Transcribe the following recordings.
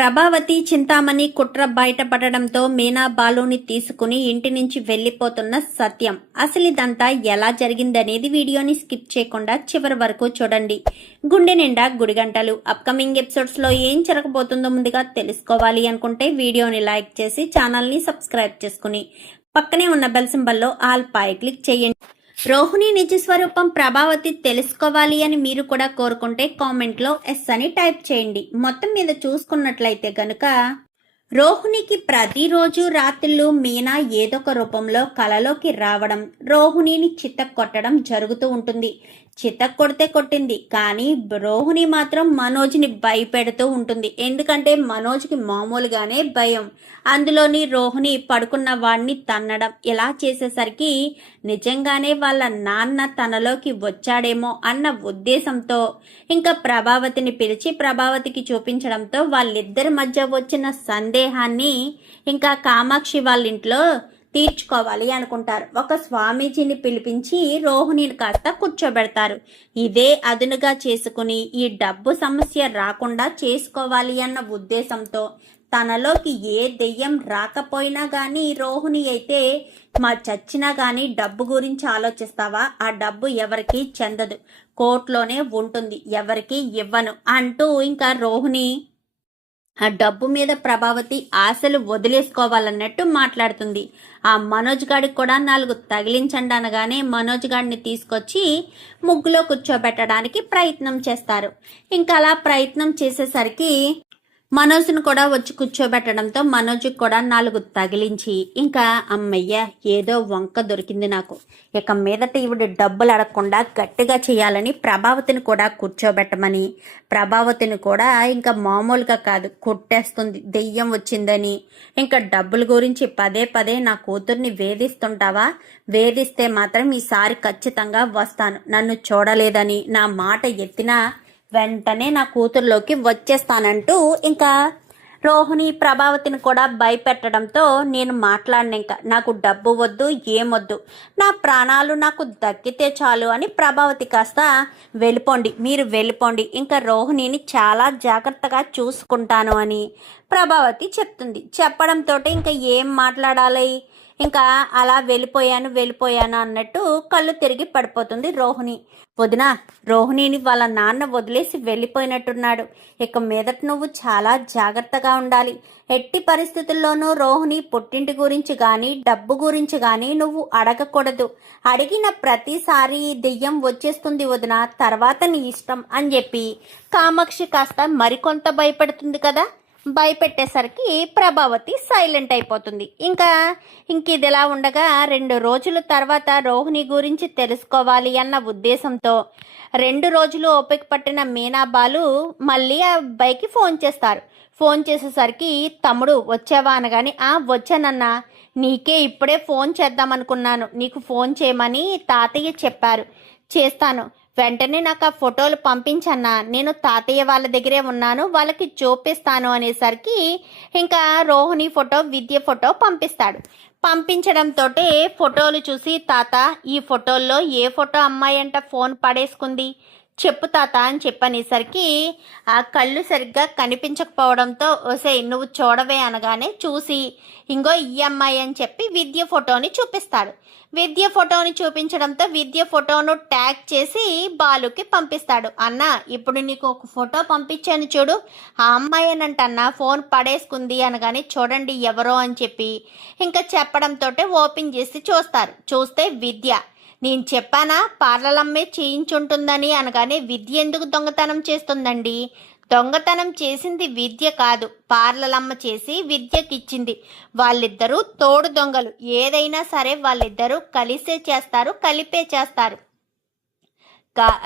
ప్రభావతి చింతామణి కుట్ర బయటపడడంతో మీనా బాలుని తీసుకుని ఇంటి నుంచి వెళ్లిపోతున్న సత్యం. అసలు ఇదంతా ఎలా జరిగిందనేది వీడియోని స్కిప్ చేయకుండా చివరి వరకు చూడండి. గుండె నిండా గుడిగంటలు. అప్కమింగ్ ఎపిసోడ్స్ లో ఏం జరగబోతుందో ముందుగా తెలుసుకోవాలి అనుకుంటే వీడియోని లైక్ చేసి ఛానల్ ని సబ్స్క్రైబ్ చేసుకుని పక్కనే ఉన్న బెల్ సింబల్లో ఆల్ పై క్లిక్ చేయండి. రోహిణి నిజ స్వరూపం ప్రభావతి తెలుసుకోవాలి అని మీరు కూడా కోరుకుంటే కామెంట్లో ఎస్ అని టైప్ చేయండి. మొత్తం మీద చూసుకున్నట్లయితే గనుక రోహిణికి ప్రతిరోజు రాత్రులు మీనా ఏదొక రూపంలో కలలోకి రావడం, రోహిణిని చితక్ కొట్టడం జరుగుతూ ఉంటుంది. చితక్ కొడితే కొట్టింది, కానీ రోహిణి మాత్రం మనోజ్ని భయపెడుతూ ఉంటుంది. ఎందుకంటే మనోజ్కి మామూలుగానే భయం, అందులోని రోహిణి పడుకున్న వాడిని తన్నడం. ఇలా చేసేసరికి నిజంగానే వాళ్ళ నాన్న తనలోకి వచ్చాడేమో అన్న ఉద్దేశంతో ఇంకా ప్రభావతిని పిలిచి ప్రభావతికి చూపించడంతో వాళ్ళిద్దరి మధ్య వచ్చిన సందేహాన్ని ఇంకా కామాక్షి వాళ్ళ ఇంట్లో తీర్చుకోవాలి అనుకుంటారు. ఒక స్వామీజీని పిలిపించి రోహిణిని కాస్త కూర్చోబెడతారు. ఇదే అదునుగా చేసుకుని ఈ డబ్బు సమస్య రాకుండా చేసుకోవాలి అన్న ఉద్దేశంతో తనలోకి ఏ దెయ్యం రాకపోయినా గానీ రోహిణి అయితే మా చచ్చినా గానీ డబ్బు గురించి ఆలోచిస్తావా, ఆ డబ్బు ఎవరికి చెందదు, కోర్టులోనే ఉంటుంది, ఎవరికి ఇవ్వను అంటూ ఇంకా రోహిణి ఆ డబ్బు మీద ప్రభావతి ఆశలు వదిలేసుకోవాలన్నట్టు మాట్లాడుతుంది. ఆ మనోజ్ గాడికి కూడా 4 తగిలించండి అనగానే మనోజ్ గాడిని తీసుకొచ్చి ముగ్గులో కూర్చోబెట్టడానికి ప్రయత్నం చేస్తారు. ఇంకా అలా ప్రయత్నం చేసేసరికి మనోజ్ను కూడా వచ్చి కూర్చోబెట్టడంతో మనోజ్కి కూడా 4 తగిలించి ఇంకా అమ్మయ్య ఏదో వంక దొరికింది నాకు, ఇక మీదట ఈవిడ డబ్బులు అడగకుండా గట్టిగా చేయాలని ప్రభావతిని కూడా కూర్చోబెట్టమని, ప్రభావతిని కూడా ఇంకా మామూలుగా కాదు కొట్టేస్తుంది దెయ్యం వచ్చిందని, ఇంకా డబ్బుల గురించి పదే పదే నా కూతుర్ని వేధిస్తుంటావా, వేధిస్తే మాత్రం ఈసారి ఖచ్చితంగా వస్తాను, నన్ను చూడలేదని నా మాట ఎత్తినా వెంటనే నా కూతుర్లోకి వచ్చేస్తానంటూ ఇంకా రోహిణి ప్రభావతిని కూడా భయపెట్టడంతో నేను మాట్లాడిన, ఇంకా నాకు డబ్బు వద్దు ఏమొద్దు, నా ప్రాణాలు నాకు దక్కితే చాలు అని ప్రభావతి కాస్త వెళ్ళిపోండి, మీరు వెళ్ళిపోండి, ఇంకా రోహిణిని చాలా జాగ్రత్తగా చూసుకుంటాను అని ప్రభావతి చెప్తుంది. చెప్పడంతో ఇంకా ఏం మాట్లాడాలి, ఇంకా అలా వెళ్ళిపోయాను అన్నట్టు కళ్ళు తిరిగి పడిపోతుంది రోహిణి. వదినా, రోహిణిని వాళ్ళ నాన్న వదిలేసి వెళ్ళిపోయినట్టున్నాడు, ఇక మీదట నువ్వు చాలా జాగ్రత్తగా ఉండాలి, ఎట్టి పరిస్థితుల్లోనూ రోహిణి పుట్టింటి గురించి కానీ డబ్బు గురించి కానీ నువ్వు అడగకూడదు, అడిగిన ప్రతిసారి దెయ్యం వచ్చేస్తుంది వదినా, తర్వాత నీ ఇష్టం అని చెప్పి కామాక్షి కాస్త మరికొంత భయపడుతుంది కదా. భయపెట్టేసరికి ప్రభావతి సైలెంట్ అయిపోతుంది. ఇంక ఇదిలా ఉండగా 2 రోజుల తర్వాత రోహిణి గురించి తెలుసుకోవాలి అన్న ఉద్దేశంతో 2 రోజులు ఓపిక పట్టిన మీనా బాలు మళ్ళీ ఆ అబ్బాయికి ఫోన్ చేస్తారు. ఫోన్ చేసేసరికి తమ్ముడు వచ్చావా అనగాని వచ్చానన్నా, నీకే ఇప్పుడే ఫోన్ చేద్దామనుకున్నాను, నీకు ఫోన్ చేయమని తాతయ్య చెప్పారు, చేస్తాను, వెంటనే నాకు ఆ ఫోటోలు పంపించన్నా, నేను తాతయ్య వాళ్ళ దగ్గరే ఉన్నాను, వాళ్ళకి చూపిస్తాను అనేసరికి ఇంకా రోహిణి ఫోటో విద్య ఫోటో పంపిస్తాడు. పంపించడంతో ఫోటోలు చూసి తాత ఈ ఫోటోల్లో ఏ ఫోటో అమ్మాయి అంట ఫోన్ పడేసుకుంది, చెప్పు తాత అని చెప్పనేసరికి ఆ కళ్ళు సరిగ్గా కనిపించకపోవడంతో ఓసే నువ్వు చూడవే అనగానే చూసి ఇంకో ఈ అమ్మాయి అని చెప్పి విద్య ఫోటోని చూపిస్తాడు. విద్య ఫోటోని చూపించడంతో విద్య ఫోటోను ట్యాగ్ చేసి బాలుకి పంపిస్తాడు. అన్న ఇప్పుడు నీకు ఒక ఫోటో పంపించాను చూడు, ఆ అమ్మాయి అన్న ఫోన్ పడేసుకుంది అనగానే చూడండి ఎవరో అని చెప్పి ఇంకా చెప్పడంతో ఓపెన్ చేసి చూస్తారు. చూస్తే విద్య. నేను చెప్పానా పార్లలమ్మే చేయించుంటుందని అనగానే విద్య ఎందుకు దొంగతనం చేస్తుందండి, దొంగతనం చేసింది విద్య కాదు, పార్లలమ్మ చేసి విద్యకి ఇచ్చింది, వాళ్ళిద్దరూ తోడు దొంగలు, ఏదైనా సరే వాళ్ళిద్దరూ కలిపే చేస్తారు,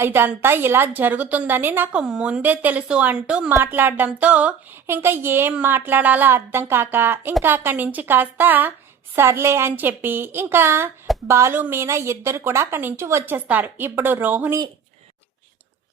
ఇదంతా ఇలా జరుగుతుందని నాకు ముందే తెలుసు అంటూ మాట్లాడడంతో ఇంకా ఏం మాట్లాడాలో అర్థం కాక ఇంకా అక్కడి నుంచి కాస్త సర్లే అని చెప్పి ఇంకా బాలు మీనా ఇద్దరు కూడా అక్కడి నుంచి వచ్చేస్తారు. ఇప్పుడు రోహిణి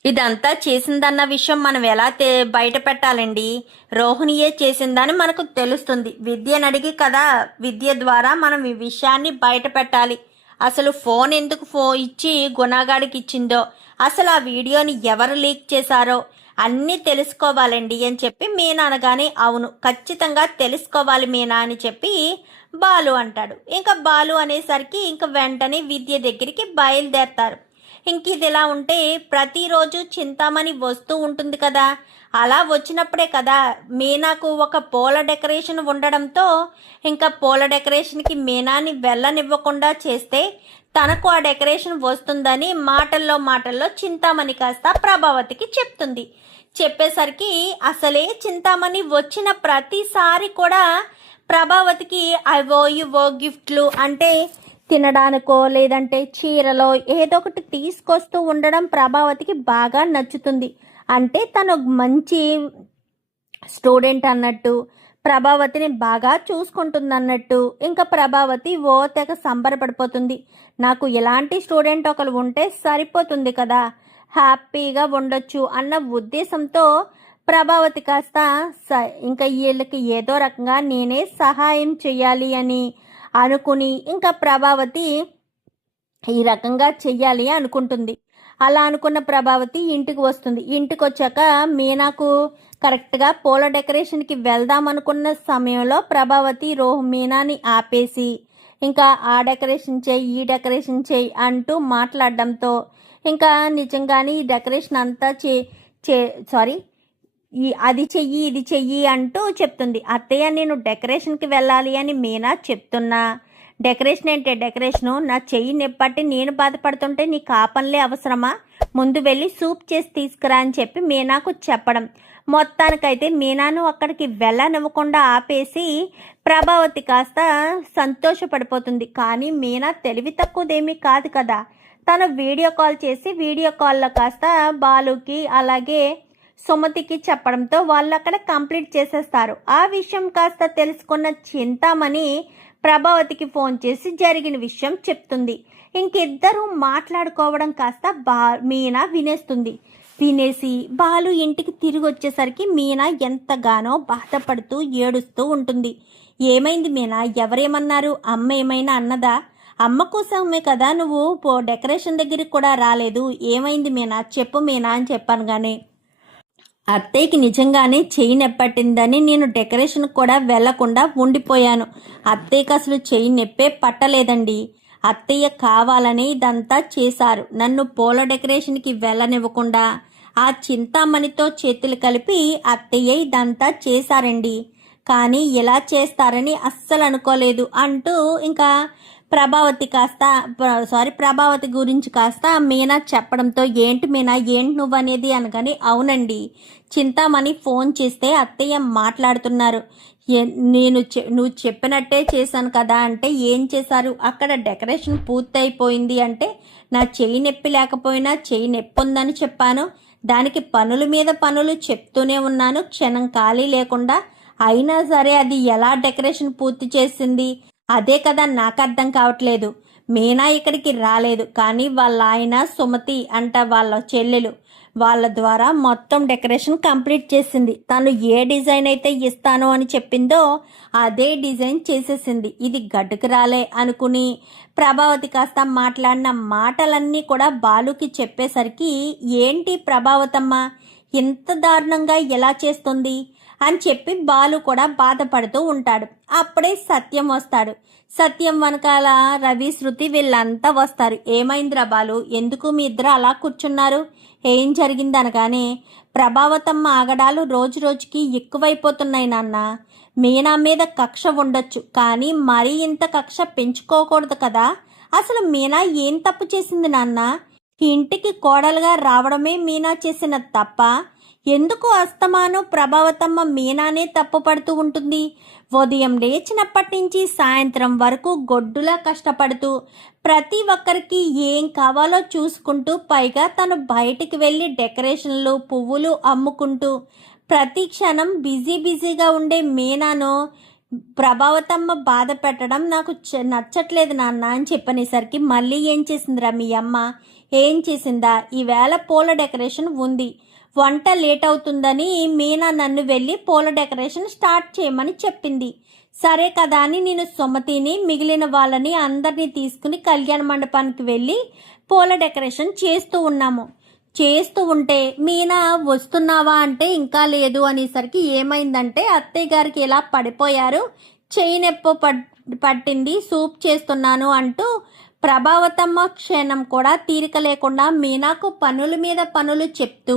ఇదంతా చేసిందన్న విషయం మనం ఎలా బయట పెట్టాలండి, రోహిణియే చేసిందని మనకు తెలుస్తుంది, విద్యను అడిగి కదా, విద్య ద్వారా మనం ఈ విషయాన్ని బయట పెట్టాలి. అసలు ఫోన్ ఎందుకు ఇచ్చి గుణగాడికి ఇచ్చిందో, అసలు ఆ వీడియోని ఎవరు లీక్ చేశారో, అన్నీ తెలుసుకోవాలండి అని చెప్పి మీనా అనగానే అవును ఖచ్చితంగా తెలుసుకోవాలి మీనా అని చెప్పి బాలు అంటాడు. ఇంకా బాలు అనేసరికి ఇంక వెంటనే విద్య దగ్గరికి బయలుదేరతారు. ఇంక ఇది ఇలా ఉంటే ప్రతిరోజు చింతామణి వస్తూ ఉంటుంది కదా, అలా వచ్చినప్పుడే కదా మీనాకు ఒక పూల డెకరేషన్ ఉండడంతో ఇంకా పూల డెకరేషన్కి మీనాని వెళ్ళనివ్వకుండా చేస్తే తనకు ఆ డెకరేషన్ వస్తుందని మాటల్లో చింతామణి కాస్త ప్రభావతికి చెప్తుంది. చెప్పేసరికి అసలే చింతామణి వచ్చిన ప్రతిసారి కూడా ప్రభావతికి అవో ఇవో గిఫ్ట్లు అంటే తినడానికో లేదంటే చీరలో ఏదో ఒకటి తీసుకొస్తూ ఉండడం ప్రభావతికి బాగా నచ్చుతుంది. అంటే తను మంచి స్టూడెంట్ అన్నట్టు, ప్రభావతిని బాగా చూసుకుంటుంది అన్నట్టు ఇంకా ప్రభావతి ఓ తెగ సంబరపడిపోతుంది. నాకు ఎలాంటి స్టూడెంట్ ఒకరు ఉంటే సరిపోతుంది కదా, హ్యాపీగా ఉండొచ్చు అన్న ఉద్దేశంతో ప్రభావతి కాస్త ఇంకా వీళ్ళకి ఏదో రకంగా నేనే సహాయం చేయాలి అని అనుకుని ఇంకా ప్రభావతి ఈ రకంగా చెయ్యాలి అనుకుంటుంది. అలా అనుకున్న ప్రభావతి ఇంటికి వస్తుంది. ఇంటికి వచ్చాక మీనాకు కరెక్ట్గా పూల డెకరేషన్కి వెళ్దాం అనుకున్న సమయంలో ప్రభావతి మీనాని ఆపేసి ఇంకా ఆ డెకరేషన్ చేయి ఈ డెకరేషన్ చేయి అంటూ మాట్లాడడంతో ఇంకా నిజంగానే ఈ డెకరేషన్ అంతా అది చెయ్యి ఇది చెయ్యి అంటూ చెప్తుంది. అత్తయ్య నేను డెకరేషన్కి వెళ్ళాలి అని మీనా చెప్తున్నా, డెకరేషన్ ఏంటే డెకరేషను, నా చెయ్యి నిప్పట్టి నేను బాధపడుతుంటే నీ కాపన్లే అవసరమా, ముందు వెళ్ళి సూప్ చేసి తీసుకురా అని చెప్పి మీనాకు చెప్పడం. మొత్తానికైతే మీనాను అక్కడికి వెళ్ళనివ్వకుండా ఆపేసి ప్రభావతి కాస్త సంతోషపడిపోతుంది. కానీ మీనా తెలివి తక్కువదేమీ కాదు కదా, తను వీడియో కాల్ చేసి వీడియో కాల్లో కాస్త బాలుకి అలాగే సుమతికి చెప్పడంతో వాళ్ళు అక్కడ కంప్లీట్ చేసేస్తారు. ఆ విషయం కాస్త తెలుసుకున్న చింతామణి ప్రభావతికి ఫోన్ చేసి జరిగిన విషయం చెప్తుంది. ఇంకిద్దరూ మాట్లాడుకోవడం కాస్త మీనా వినేస్తుంది. వినేసి బాలు ఇంటికి తిరిగి వచ్చేసరికి మీనా ఎంతగానో బాధపడుతూ ఏడుస్తూ ఉంటుంది. ఏమైంది మీనా, ఎవరేమన్నారు, అమ్మ ఏమైనా అన్నదా, అమ్మ కోసమే కదా నువ్వు డెకరేషన్ దగ్గరికి కూడా రాలేదు, ఏమైంది మీనా చెప్పు మీనా అని చెప్పాను. కానీ అత్తయ్యకి నిజంగానే చెయ్యి నెప్పట్టిందని నేను డెకరేషన్ కూడా వెళ్లకుండా ఉండిపోయాను. అత్తయ్యకి అసలు చెయ్యి నెప్పే పట్టలేదండి, అత్తయ్య కావాలని ఇదంతా చేశారు. నన్ను పూల డెకరేషన్కి వెళ్ళనివ్వకుండా ఆ చింతామణితో చేతులు కలిపి అత్తయ్య ఇదంతా చేశారండి, కానీ ఇలా చేస్తారని అస్సలు అనుకోలేదు అంటూ ఇంకా ప్రభావతి గురించి కాస్త మీనా చెప్పడంతో ఏంటి మీనా ఏంటి నువ్వు అనేది అనగానే అవునండి చింతామణి ఫోన్ చేస్తే అత్తయ్య మాట్లాడుతున్నారు, నువ్వు చెప్పినట్టే చేశాను కదా అంటే ఏం చేశారు, అక్కడ డెకరేషన్ పూర్తయిపోయింది అంటే నా చెయ్యి నొప్పి లేకపోయినా చెయ్యి నొప్పి ఉందని చెప్పాను, దానికి పనుల మీద పనులు చెప్తూనే ఉన్నాను క్షణం ఖాళీ లేకుండా, అయినా సరే అది ఎలా డెకరేషన్ పూర్తి చేసింది అదే కదా నాకు అర్థం కావట్లేదు. మీనా ఇక్కడికి రాలేదు, కానీ వాళ్ళ ఆయన సుమతి అంట వాళ్ళ చెల్లెలు వాళ్ళ ద్వారా మొత్తం డెకరేషన్ కంప్లీట్ చేసింది. తను ఏ డిజైన్ అయితే ఇస్తాను అని చెప్పిందో అదే డిజైన్ చేసేసింది. ఇది గడ్డుకు రాలే అనుకుని ప్రభావతి కాస్త మాట్లాడిన మాటలన్నీ కూడా బాలుకి చెప్పేసరికి ఏంటి ప్రభావతమ్మ ఇంత దారుణంగా ఎలా చేస్తుంది అని చెప్పి బాలు కూడా బాధపడుతూ ఉంటాడు. అప్పుడే సత్యం వస్తాడు. సత్యం వెనకాల రవి శృతి వీళ్ళంతా వస్తారు. ఏమైందిరా బాలు, ఎందుకు మీ ఇద్దరు అలా కూర్చున్నారు, ఏం జరిగింది అనగానే ప్రభావతమ్మ ఆగడాలు రోజు రోజుకి ఎక్కువైపోతున్నాయి నాన్న, మీనా మీద కక్ష ఉండొచ్చు కానీ మరీ ఇంత కక్ష పెంచుకోకూడదు కదా, అసలు మీనా ఏం తప్పు చేసింది నాన్న, ఇంటికి కోడలుగా రావడమే మీనా చేసిన తప్ప, ఎందుకు అస్తమానం ప్రభావతమ్మ మీనానే తప్పుపడుతూ ఉంటుంది, ఉదయం లేచినప్పటి నుంచి సాయంత్రం వరకు గొడ్డులా కష్టపడుతూ ప్రతి ఒక్కరికి ఏం కావాలో చూసుకుంటూ పైగా తను బయటికి వెళ్ళి డెకరేషన్లు పువ్వులు అమ్ముకుంటూ ప్రతి క్షణం బిజీగా ఉండే మీనాను ప్రభావతమ్మ బాధ పెట్టడం నాకు నచ్చట్లేదు నాన్న అని చెప్పనేసరికి మళ్ళీ ఏం చేసిందిరా మీ అమ్మ, ఏం చేసిందా, ఈవేళ పూల డెకరేషన్ ఉంది, వంట లేట్ అవుతుందని మీనా నన్ను వెళ్ళి పూల డెకరేషన్ స్టార్ట్ చేయమని చెప్పింది. సరే కదా అని నేను సుమతిని మిగిలిన వాళ్ళని అందరినీ తీసుకుని కళ్యాణ మండపానికి వెళ్ళి పూల డెకరేషన్ చేస్తూ ఉన్నాము. చేస్తూ ఉంటే మీనా వస్తున్నావా అంటే ఇంకా లేదు అనేసరికి ఏమైందంటే అత్తయ్య గారికి ఇలా పడిపోయారు, చెయ్యి నొప్పి పట్టింది, సూప్ చేస్తున్నాను అంటూ ప్రభావతమ్మ క్షణం కూడా తీరిక లేకుండా మీనాకు పనుల మీద పనులు చెప్తూ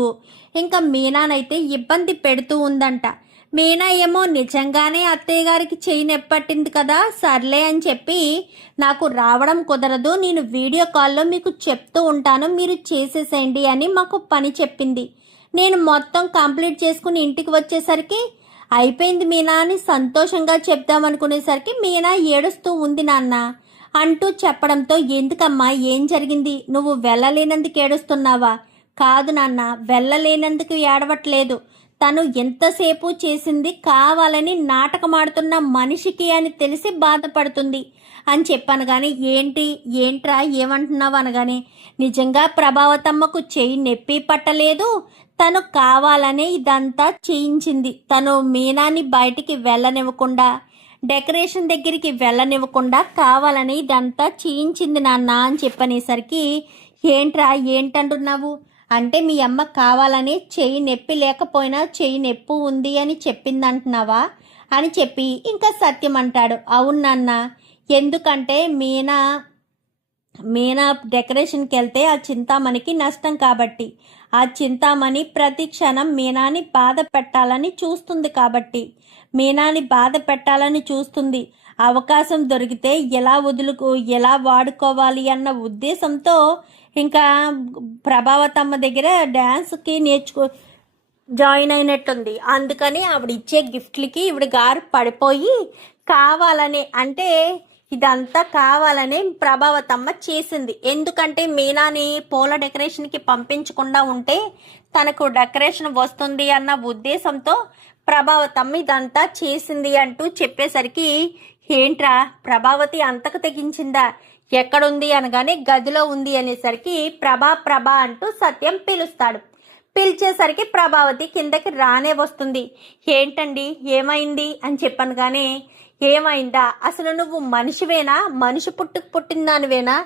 ఇంకా మీనానైతే ఇబ్బంది పెడుతూ ఉందంట. మీనా ఏమో నిజంగానే అత్తయ్య గారికి చెయ్యి నొప్పట్టింది కదా, సర్లే అని చెప్పి నాకు రావడం కుదరదు, నేను వీడియో కాల్లో మీకు చెప్తూ ఉంటాను, మీరు చేసేసేయండి అని మాకు పని చెప్పింది. నేను మొత్తం కంప్లీట్ చేసుకుని ఇంటికి వచ్చేసరికి అయిపోయింది మీనా అని సంతోషంగా చెప్దామనుకునేసరికి మీనా ఏడుస్తూ ఉంది నాన్న అంటూ చెప్పడంతో, ఎందుకమ్మా ఏం జరిగింది, నువ్వు వెళ్ళలేనందుకు ఏడుస్తున్నావా? కాదు నాన్న, వెళ్ళలేనందుకు ఏడవట్లేదు, తను ఎంతసేపు చేసింది కావాలని నాటకమాడుతున్న మనిషికి అని తెలిసి బాధపడుతుంది అని చెప్పాను. కానీ ఏంట్రా ఏమంటున్నావు అనగానే, నిజంగా ప్రభావతమ్మకు చెయ్యి నొప్పి పట్టలేదు, తను కావాలనే ఇదంతా చేయించింది, తను మీనాని బయటికి వెళ్ళనివ్వకుండా డెకరేషన్ దగ్గరికి వెళ్ళనివ్వకుండా కావాలని ఇదంతా చేయించింది నాన్న అని చెప్పనేసరికి, ఏంటంటున్నావు అంటే మీ అమ్మ కావాలని చెయ్యి నొప్పి లేకపోయినా చెయ్యి నొప్పి ఉంది అని చెప్పిందంటున్నావా అని చెప్పి ఇంకా సత్యం అంటాడు. అవును నాన్న, ఎందుకంటే మీనా డెకరేషన్కి వెళ్తే ఆ చింతామణికి నష్టం కాబట్టి, ఆ చింతామణి ప్రతి క్షణం మీనాని బాధ పెట్టాలని చూస్తుంది కాబట్టి, మీనాని బాధ పెట్టాలని చూస్తుంది, అవకాశం దొరికితే ఎలా వాడుకోవాలి అన్న ఉద్దేశంతో ఇంకా ప్రభావతమ్మ దగ్గర డ్యాన్స్కి జాయిన్ అయినట్టుంది. అందుకని ఆవిడ ఇచ్చే గిఫ్ట్లకి ఈవిడ గారు పడిపోయి కావాలనే, అంటే ఇదంతా కావాలనే ప్రభావతమ్మ చేసింది. ఎందుకంటే మీనాని పూల డెకరేషన్కి పంపించకుండా ఉంటే తనకు డెకరేషన్ వస్తుంది అన్న ఉద్దేశంతో ప్రభావతమ్మ ఇదంతా చేసింది అంటూ చెప్పేసరికి, ఏంట్రా ప్రభావతి అంతకు తెగించిందా, ఎక్కడుంది అనగానే గదిలో ఉంది అనేసరికి ప్రభా అంటూ సత్యం పిలుస్తాడు. పిలిచేసరికి ప్రభావతి కిందకి రానే వస్తుంది. ఏంటండి ఏమైంది అని చెప్పాను. కానీ ఏమైందా, అసలు నువ్వు మనిషివేనా, మనిషి పుట్టిందానివేనా,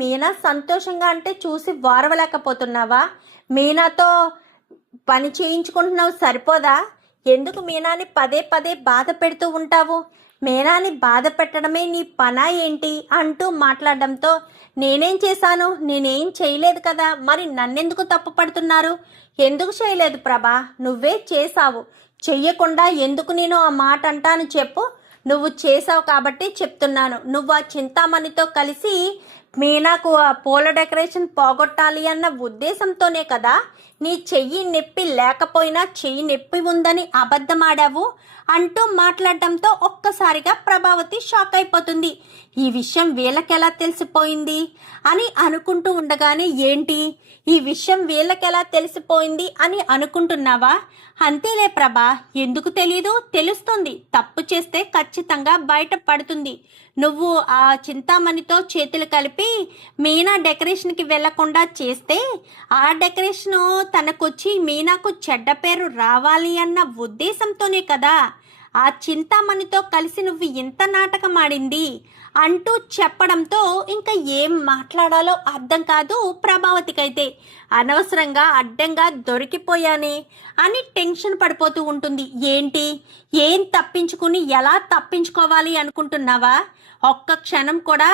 మీనా సంతోషంగా అంటే చూసి వారవలేకపోతున్నావా, మీనాతో పని చేయించుకుంటున్నావు సరిపోదా, ఎందుకు మీనాని పదే బాధ పెడుతూ ఉంటావు, మీనాని బాధ పెట్టడమే నీ పనా ఏంటి అంటూ మాట్లాడడంతో, నేనేం చేశాను, నేనేం చేయలేదు కదా, మరి నన్నెందుకు తప్పు పడుతున్నారు, ఎందుకు చేయలేదు ప్రభా, నువ్వే చేశావు, చెయ్యకుండా ఎందుకు నేను ఆ మాట అంటాను చెప్పు, నువ్వు చేసావు కాబట్టి చెప్తున్నాను, నువ్వు ఆ చింతామణితో కలిసి మీనాకు ఆ పూల డెకరేషన్ పోగొట్టాలి అన్న ఉద్దేశంతోనే కదా నీ చెయ్యి నొప్పి లేకపోయినా చెయ్యి నొప్పి ఉందని అబద్ధమాడావు అంటూ మాట్లాడటంతో ఒక్కసారిగా ప్రభావతి షాక్ అయిపోతుంది. ఈ విషయం వీళ్ళకెలా తెలిసిపోయింది అని అనుకుంటూ ఉండగానే, ఏంటి ఈ విషయం వీళ్ళకెలా తెలిసిపోయింది అని అనుకుంటున్నావా, అంతేలే ప్రభా, ఎందుకు తెలీదు, తెలుస్తుంది, తప్పు చేస్తే ఖచ్చితంగా బయట పడుతుంది, నువ్వు ఆ చింతామణితో చేతులు కలిపి మీనా డెకరేషన్కి వెళ్లకుండా చేస్తే ఆ డెకరేషను తనకొచ్చి మీనాకు చెడ్డ పేరు రావాలి అన్న ఉద్దేశంతోనే కదా ఆ చింతామణితో కలిసి నువ్వు ఇంత నాటకం ఆడింది అంటూ చెప్పడంతో ఇంకా ఏం మాట్లాడాలో అర్థం కాదు ప్రభావతికైతే. అనవసరంగా అడ్డంగా దొరికిపోయానే అని టెన్షన్ పడిపోతూ ఉంటుంది. ఏం తప్పించుకుని ఎలా తప్పించుకోవాలి అనుకుంటున్నావా, ఒక్క క్షణం కూడా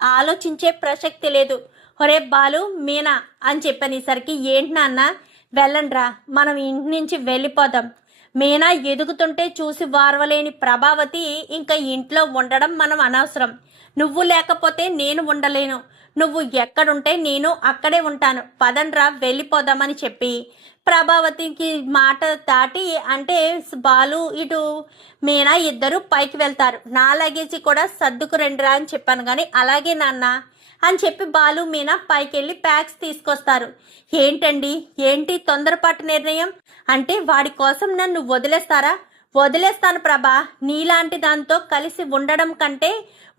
ఆలోచించే ప్రసక్తి లేదు. ఒరే బాలు, మీనా అని చెప్పనేసరికి, ఏంటి నాన్న, వెళ్ళండ్రా, మనం ఇంటి నుంచి వెళ్ళిపోదాం, మీనా ఎదుగుతుంటే చూసి వారవలేని ప్రభావతి ఇంకా ఇంట్లో ఉండడం మనం అనవసరం, నువ్వు లేకపోతే నేను ఉండలేను, నువ్వు ఎక్కడుంటే నేను అక్కడే ఉంటాను, పదండ్రా వెళ్ళిపోదామని చెప్పి ప్రభావతికి మాట దాటి, అంటే బాలు ఇటు మీనా ఇద్దరు పైకి వెళ్తారు. నా లగేజీ కూడా సర్దుకు రండిరా అని చెప్పాను. కానీ అలాగే నాన్న అని చెప్పి బాలు మీనా పైకి వెళ్ళి బ్యాగ్స్ తీసుకొస్తారు. ఏంటి తొందరపాటు నిర్ణయం, అంటే వాడి కోసం నన్ను వదిలేస్తారా, వదిలేస్తాను ప్రభా, నీలాంటి దాంతో కలిసి ఉండడం కంటే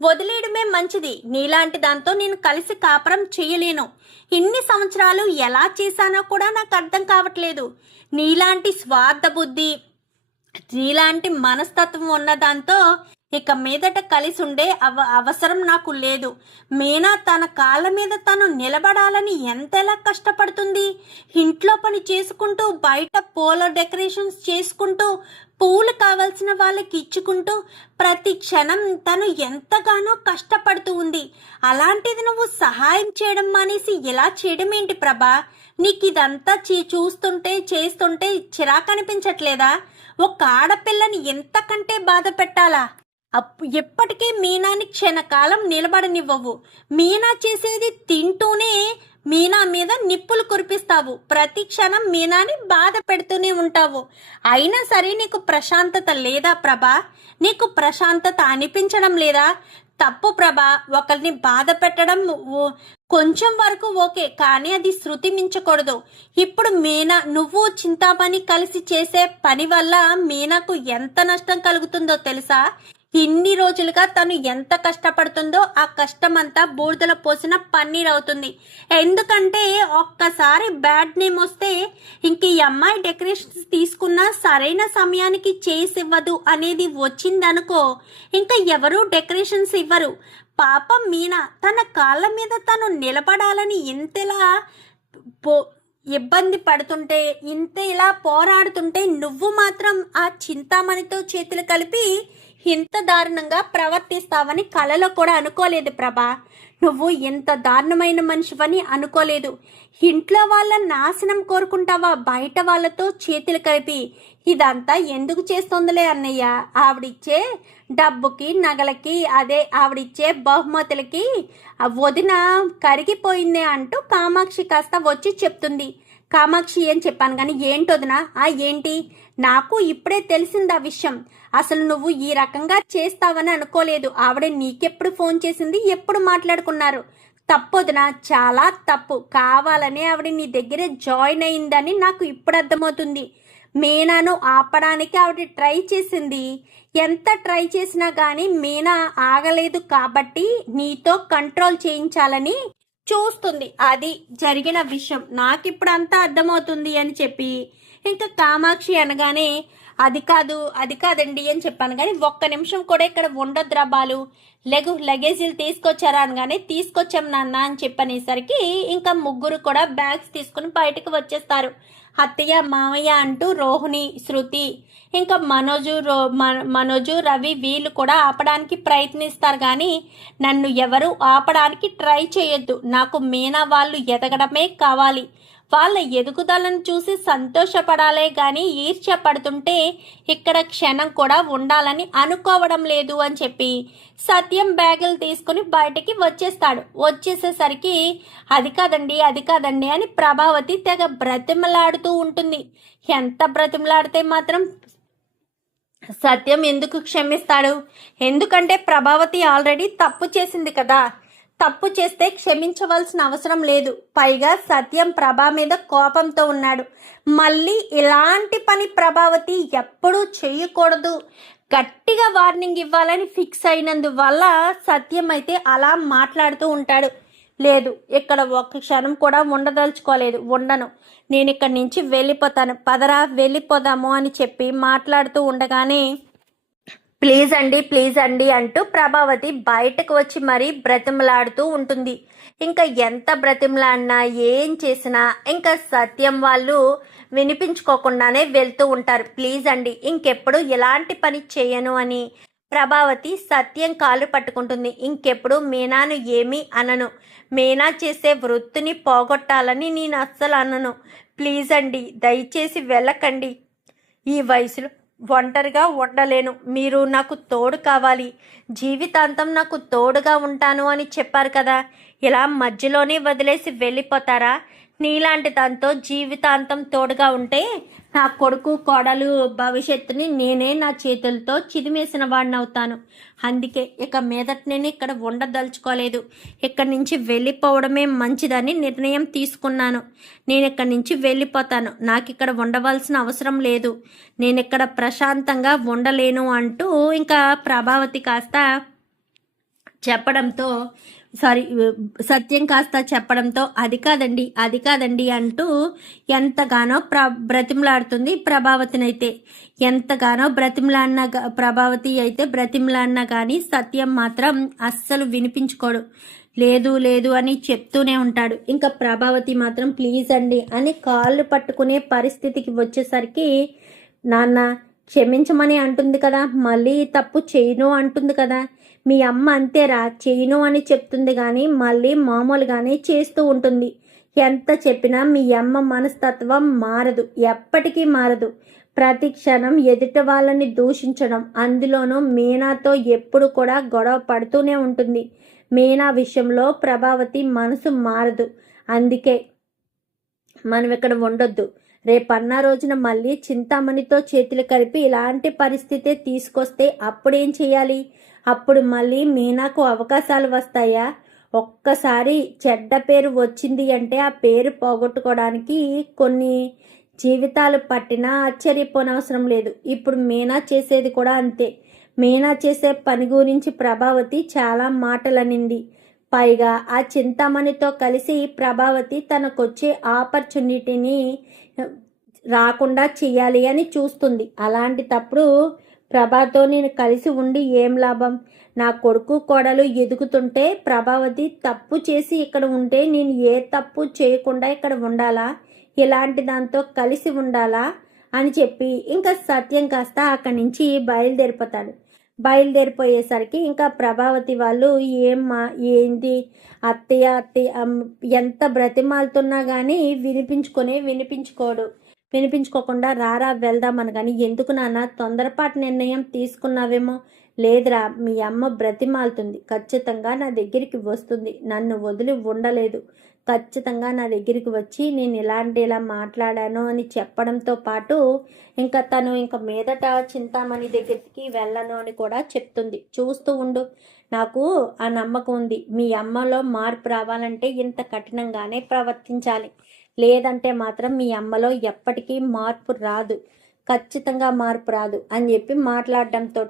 వదిలేయడమే మంచిది, నీలాంటి దాంతో నేను కలిసి కాపురం చేయలేను, ఇన్ని సంవత్సరాలు ఎలా చేశానో కూడా నాకు అర్థం కావట్లేదు, నీలాంటి స్వార్థ బుద్ధి నీలాంటి మనస్తత్వం ఉన్న దాంతో ఇక మీదట కలిసి ఉండే అవసరం నాకు లేదు. మీనా తన కాళ్ళ మీద తను నిలబడాలని ఎంతలా కష్టపడుతుంది. ఇంట్లో పని చేసుకుంటూ, బయట పూల డెకరేషన్స్ చేసుకుంటూ, పూలు కావాల్సిన వాళ్ళకి ఇచ్చుకుంటూ ప్రతి క్షణం తను ఎంతగానో కష్టపడుతూ ఉంది. అలాంటిది నువ్వు సహాయం చేయడం మానేసి ఇలా చేయడం ఏంటి ప్రభా? నీకు ఇదంతా చేస్తుంటే చిరాకు అనిపించట్లేదా? ఒక ఆడపిల్లని ఎంతకంటే బాధ పెట్టాలా? ఎప్పటికీ మీనాని క్షణకాలం నిలబడనివ్వవు. మీనా చేసేది తింటూనే మీనా మీద నిప్పులు కురిపిస్తావు. ప్రతి క్షణం మీనాని బాధ పెడుతూనే ఉంటావు. అయినా సరే నీకు ప్రశాంతత లేదా ప్రభా? నీకు ప్రశాంతత అనిపించడం లేదా? తప్పు ప్రభా. ఒకరిని బాధ పెట్టడం కొంచెం వరకు ఓకే, కానీ అది శృతి మించకూడదు. ఇప్పుడు మీనా నువ్వు చింతామణి కలిసి చేసే పని వల్ల మీనాకు ఎంత నష్టం కలుగుతుందో తెలుసా? ఇన్ని రోజులుగా తను ఎంత కష్టపడుతుందో ఆ కష్టమంతా బూడిదలో పోసిన పన్నీర్ అవుతుంది. ఎందుకంటే ఒక్కసారి బ్యాడ్ నేమ్ వస్తే ఇంక ఈ అమ్మాయి డెకరేషన్స్ తీసుకున్నా సరైన సమయానికి చేసివ్వదు అనేది వచ్చిందనుకో, ఇంకా ఎవరు డెకరేషన్స్ ఇవ్వరు. పాపం మీనా తన కాళ్ళ మీద తను నిలబడాలని ఇంతలా ఇబ్బంది పడుతుంటే, ఇలా పోరాడుతుంటే నువ్వు మాత్రం ఆ చింతామణితో చేతులు కలిపి ఇంత దారుణంగా ప్రవర్తిస్తావని కలలో కూడా అనుకోలేదు ప్రభా. నువ్వు ఇంత దారుణమైన మనిషివని అనుకోలేదు. ఇంట్లో వాళ్ళ నాశనం కోరుకుంటావా బయట వాళ్ళతో చేతులు కలిపి? ఇదంతా ఎందుకు చేస్తోందిలే అన్నయ్య. ఆవిడిచ్చే డబ్బుకి, నగలకి, ఆవిడిచ్చే బహుమతులకి వదిన కరిగిపోయిందే అంటూ కామాక్షి కాస్త వచ్చి చెప్తుంది. కామాక్షి ఏం చెప్పాను కానీ ఏంటొదినా? ఏంటి? నాకు ఇప్పుడే తెలిసింది ఆ విషయం. అసలు నువ్వు ఈ రకంగా చేస్తావని అనుకోలేదు. ఆవిడ నీకెప్పుడు ఫోన్ చేసింది, ఎప్పుడు మాట్లాడుకున్నారు? తప్పొదినా, చాలా తప్పు. కావాలనే ఆవిడ నీ దగ్గరే జాయిన్ అయిందని నాకు ఇప్పుడు అర్థమవుతుంది. మీనాను ఆపడానికి ఆవిడ ట్రై చేసింది. ఎంత ట్రై చేసినా కానీ మీనా ఆగలేదు కాబట్టి నీతో కంట్రోల్ చేయించాలని చూస్తుంది. అది జరిగిన విషయం నాకిప్పుడు అంతా అర్థమవుతుంది అని చెప్పి ఇంకా కామాక్షి అనగానే అది కాదండి అని చెప్పాను. కానీ ఒక్క నిమిషం కూడా ఇక్కడ ఉండొద్దురా బాలు, లగేజీలు తీసుకొచ్చారా అనగానే తీసుకొచ్చాం నాన్న అని చెప్పనేసరికి ఇంకా ముగ్గురు కూడా బ్యాగ్స్ తీసుకుని బయటకు వచ్చేస్తారు. అత్తయ్య, మామయ్య అంటూ రోహిణి, శృతి, ఇంకా మనోజు, రవి వీళ్ళు కూడా ఆపడానికి ప్రయత్నిస్తారు. కానీ నన్ను ఎవరు ఆపడానికి ట్రై చేయొద్దు. నాకు మీనా వాళ్ళు ఎదగడమే కావాలి. వాళ్ళ ఎదుగుదలను చూసి సంతోషపడాలే కానీ ఈర్ష్య పడుతుంటే ఇక్కడ క్షణం కూడా ఉండాలని అనుకోవడం లేదు అని చెప్పి సత్యం బ్యాగులు తీసుకుని బయటికి వచ్చేస్తాడు. వచ్చేసేసరికి అది కాదండి అని ప్రభావతి తెగ బ్రతిమలాడుతూ ఉంటుంది. ఎంత బ్రతిమలాడితే మాత్రం సత్యం ఎందుకు క్షమిస్తాడు? ఎందుకంటే ప్రభావతి ఆల్రెడీ తప్పు చేసింది కదా. తప్పు చేస్తే క్షమించవలసిన అవసరం లేదు. పైగా సత్యం ప్రభా మీద కోపంతో ఉన్నాడు. మళ్ళీ ఇలాంటి పని ప్రభావతి ఎప్పుడూ చేయకూడదు, గట్టిగా వార్నింగ్ ఇవ్వాలని ఫిక్స్ అయినందువల్ల సత్యం అయితే అలా మాట్లాడుతూ ఉంటాడు. లేదు, ఇక్కడ ఒక్క క్షణం కూడా ఉండను, నేను ఇక్కడి నుంచి వెళ్ళిపోతాను, పదరా వెళ్ళిపోదాము అని చెప్పి మాట్లాడుతూ ఉండగానే ప్లీజ్ అండి అంటూ ప్రభావతి బయటకు వచ్చి మరీ బ్రతిమలాడుతూ ఉంటుంది. ఇంకా ఎంత బ్రతిమలాడినా ఏం చేసినా ఇంకా సత్యం వాళ్ళు వినిపించుకోకుండానే వెళ్తూ ఉంటారు. ప్లీజ్ అండి, ఇంకెప్పుడు ఎలాంటి పని చేయను అని ప్రభావతి సత్యం కాళ్ళు పట్టుకుంటుంది. ఇంకెప్పుడు మీనాను ఏమీ అనను. మీనా చేసే వృత్తిని పోగొట్టాలని నేను అస్సలు అనను. ప్లీజ్ అండి, దయచేసి వెళ్ళకండి. ఈ వయసులో ఒంటరిగా ఉండలేను. మీరు నాకు తోడు కావాలి. జీవితాంతం నాకు తోడుగా ఉంటాను అని చెప్పారు కదా. ఇలా మధ్యలోనే వదిలేసి వెళ్ళిపోతారా? నీలాంటి దాంతో జీవితాంతం తోడుగా ఉంటే నా కొడుకు కోడలు భవిష్యత్తుని నేనే నా చేతులతో చిదిమేసిన వాడిని అవుతాను. అందుకే ఇక మీదట నేను ఇక్కడ ఉండదలుచుకోలేదు. ఇక్కడి నుంచి వెళ్ళిపోవడమే మంచిదని నిర్ణయం తీసుకున్నాను. నేను ఇక్కడి నుంచి వెళ్ళిపోతాను. నాకు ఇక్కడ ఉండవలసిన అవసరం లేదు. నేను ఇక్కడ ప్రశాంతంగా ఉండలేను అంటూ ఇంకా ప్రభావతి కాస్త చెప్పడంతో సత్యం కాస్త చెప్పడంతో అది కాదండి అంటూ ఎంతగానో బ్రతిమలాడుతుంది ప్రభావతినైతే. ఎంతగానో ప్రభావతి అయితే బ్రతిమలాడినా కానీ సత్యం మాత్రం అస్సలు వినిపించుకోడు. లేదు అని చెప్తూనే ఉంటాడు. ఇంకా ప్రభావతి మాత్రం ప్లీజ్ అండి అని కాళ్ళు పట్టుకునే పరిస్థితికి వచ్చేసరికి నాన్న క్షమించమని అంటుంది కదా, మళ్ళీ తప్పు చేయను అంటుంది కదా, మీ అమ్మ అంతేరా, చేయను అని చెప్తుంది కానీ మళ్ళీ మామూలుగానే చేస్తూ ఉంటుంది. ఎంత చెప్పినా మీ అమ్మ మనస్తత్వం మారదు, ఎప్పటికీ మారదు. ప్రతి క్షణం ఎదుటి వాళ్ళని దూషించడం, అందులోనూ మీనాతో ఎప్పుడు కూడా గొడవ పడుతూనే ఉంటుంది. మీనా విషయంలో ప్రభావతి మనసు మారదు. అందుకే మనం ఇక్కడ ఉండొద్దు. రేపన్న రోజున మళ్ళీ చింతామణితో చేతులు కలిపి ఇలాంటి పరిస్థితి తీసుకొస్తే అప్పుడేం చేయాలి? అప్పుడు మళ్ళీ మీనాకు అవకాశాలు వస్తాయా? ఒక్కసారి చెడ్డ పేరు వచ్చింది అంటే ఆ పేరు పోగొట్టుకోవడానికి కొన్ని జీవితాలు పట్టినా ఆశ్చర్యపోనవసరం లేదు. ఇప్పుడు మీనా చేసేది కూడా అంతే. మీనా చేసే పని గురించి ప్రభావతి చాలా మాటలనింది. పైగా ఆ చింతామణితో కలిసి ప్రభావతి తనకొచ్చే ఆపర్చునిటీని రాకుండా చెయ్యాలి అని చూస్తుంది. అలాంటిటప్పుడు ప్రభాతో నేను కలిసి ఉండి ఏం లాభం? నా కొడుకు కోడలు ఎదుగుతుంటే ప్రభావతి తప్పు చేసి ఇక్కడ ఉంటే నేను ఏ తప్పు చేయకుండా ఇక్కడ ఉండాలా? ఇలాంటి దాంతో కలిసి ఉండాలా అని చెప్పి ఇంకా సత్యం కాస్త అక్కడి నుంచి బయలుదేరిపోయేసరికి ఇంకా ప్రభావతి వాళ్ళు ఏంది అత్తయ్య ఎంత బ్రతిమాలుతున్నా కానీ వినిపించుకోకుండా రారా వెళ్దామని. కానీ ఎందుకు నాన్న తొందరపాటు నిర్ణయం తీసుకున్నావేమో? లేదురా, మీ అమ్మ బ్రతిమాలుతుంది, ఖచ్చితంగా నా దగ్గరికి వస్తుంది, నన్ను వదిలి ఉండలేదు, ఖచ్చితంగా నా దగ్గరికి వచ్చి నేను ఇలా మాట్లాడాను అని చెప్పడంతో పాటు ఇంకా తను ఇంకా మీదట చింతామణి దగ్గరికి వెళ్ళను అని కూడా చెప్తుంది. చూస్తూ ఉండు, నాకు ఆ నమ్మకం ఉంది. మీ అమ్మలో మార్పు రావాలంటే ఇంత కఠినంగానే ప్రవర్తించాలి, లేదంటే మాత్రం మీ అమ్మలో ఎప్పటికీ మార్పు రాదు, ఖచ్చితంగా మార్పు రాదు అని చెప్పి మాట్లాడడంతో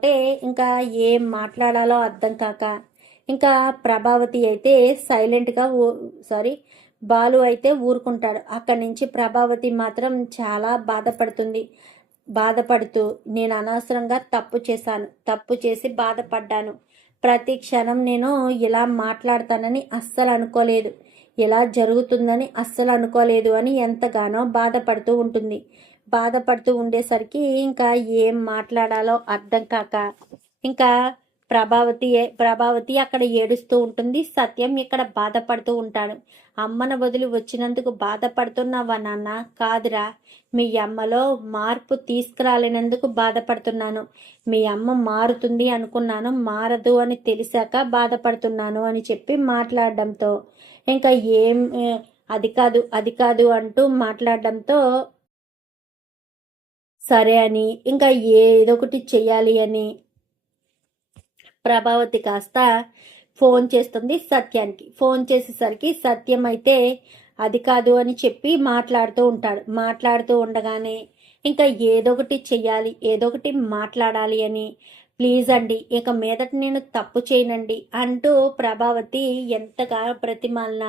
ఇంకా ఏం మాట్లాడాలో అర్థం కాక ఇంకా ప్రభావతి అయితే సైలెంట్గా బాలు అయితే ఊరుకుంటాడు. అక్కడి నుంచి ప్రభావతి మాత్రం చాలా బాధపడుతూ నేను అనవసరంగా తప్పు చేసి బాధపడ్డాను, ప్రతి క్షణం నేను ఇలా మాట్లాడతానని అస్సలు అనుకోలేదు, ఇలా జరుగుతుందని అస్సలు అనుకోలేదు అని ఎంతగానో బాధపడుతూ ఉండేసరికి ఇంకా ఏం మాట్లాడాలో అర్థం కాక ఇంకా ప్రభావతి అక్కడ ఏడుస్తూ ఉంటుంది. సత్యం ఇక్కడ బాధపడుతూ ఉంటాడు. అమ్మను వదిలి వచ్చినందుకు బాధపడుతున్నావా నాన్న? కాదురా, మీ అమ్మలో మార్పు తీసుకురాలేనందుకు బాధపడుతున్నాను. మీ అమ్మ మారుతుంది అనుకున్నాను, మారదు అని తెలిసాక బాధపడుతున్నాను అని చెప్పి మాట్లాడడంతో ఇంకా అది కాదు అంటూ మాట్లాడడంతో సరే అని ఇంకా ఏదొకటి చెయ్యాలి అని ప్రభావతి కాస్త ఫోన్ చేస్తుంది సత్యానికి. ఫోన్ చేసేసరికి సత్యం అయితే అది కాదు అని చెప్పి మాట్లాడుతూ ఉండగానే ఇంకా ఏదొకటి చెయ్యాలి, ఏదొకటి మాట్లాడాలి అని ప్లీజ్ అండి, ఇక మీదట నేను తప్పు చేయనండి అంటూ ప్రభావతి ఎంతగా ప్రతిమాలన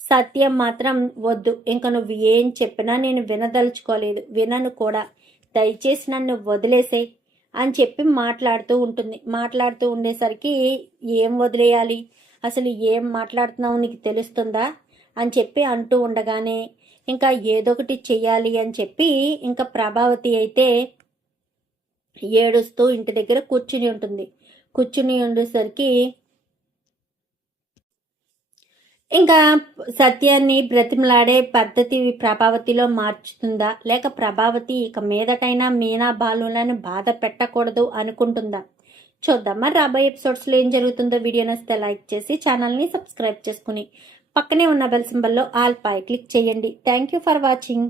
సత్యం మాత్రం వద్దు, ఇంకా నువ్వు ఏం చెప్పినా నేను వినదలుచుకోలేదు, వినను కూడా, దయచేసి నన్ను వదిలేసే అని చెప్పి మాట్లాడుతూ ఉండేసరికి ఏం వదిలేయాలి, అసలు ఏం మాట్లాడుతున్నావు నీకు తెలుస్తుందా అని చెప్పి అంటూ ఉండగానే ఇంకా ఏదొకటి చెయ్యాలి అని చెప్పి ఇంకా ప్రభావతి అయితే ఏడుస్తూ ఇంటి దగ్గర కూర్చుని ఉండేసరికి ఇంకా సత్యాన్ని బ్రతిమలాడే పద్ధతి ప్రభావతిలో మార్చుతుందా, లేక ప్రభావతి ఇక మీదటైనా మీనా బాలులను బాధ పెట్టకూడదు అనుకుంటుందా? చూద్దాం. మరి రాబోయే ఎపిసోడ్స్లో ఏం జరుగుతుందో వీడియో నచ్చితే లైక్ చేసి ఛానల్ని సబ్స్క్రైబ్ చేసుకుని పక్కనే ఉన్న బెల్ సింబల్లో ఆల్ పై క్లిక్ చేయండి. Thank you for watching.